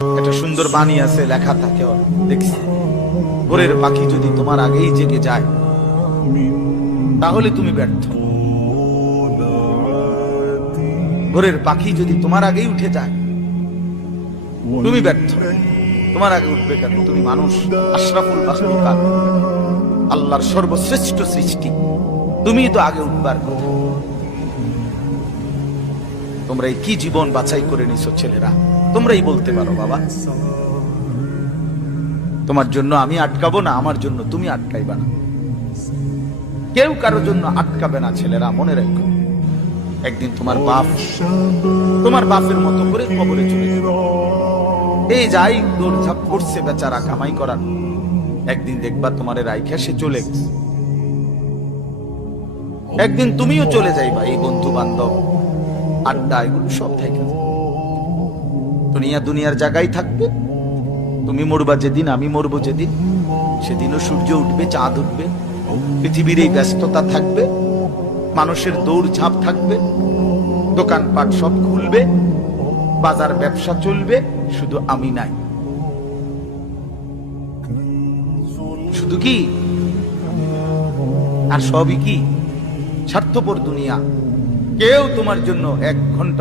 একটা সুন্দর বাণী আছে, লেখা থাকে, দেখছি, ভোরের পাখি যদি তোমার আগেই জেগে যায় তাহলে তুমি ব্যর্থ। ভোরের পাখি যদি তোমার আগেই উঠে যায় তুমি ব্যর্থ। তোমার আগে উঠবে কেন? তুমি মানুষ, আশরাফুল মাখলুকাত, আল্লাহর সর্বশ্রেষ্ঠ সৃষ্টি, তুমি তো আগে উঠবার কথা। তোমরা এই কি জীবন বাছাই করে নিছো ছেলেরা? তোমরাই বলতে পারো বাবা। তোমার জন্য আমি আটকাবো না, আমার জন্য তুমি আটকাইবা না। কেউ কারোর জন্য আটকাবে না ছেলেরা, মনে রাখো। একদিন তোমার বাপ তোমার বাপের মতো করে কবরে চলে যাবে। এই যাই দৌড়ঝাঁপ করছে বেচারা কামাই করার, একদিন দেখবা তোমার রাইখা সে চলে গেছে। একদিন তুমিও চলে যাইবা। এই বন্ধু বান্ধব আড্ডা এগুলো সব থাকে, দুনিয়ার জায়গায় থাকবে। তুমি মরবা যেদিন, আমি মরবো যেদিন, সেদিনও সূর্য উঠবে, চাঁদ উঠবে, পৃথিবীর এই ব্যস্ততা থাকবে, মানুষের দৌড়ঝাঁপ থাকবে, দোকানপাট সব খুলবে, বাজার ব্যবসা চলবে, শুধু আমি নাই। শুধু কি আর সবই কি স্বার্থপর দুনিয়া। কেউ তোমার জন্য 1 ঘন্টা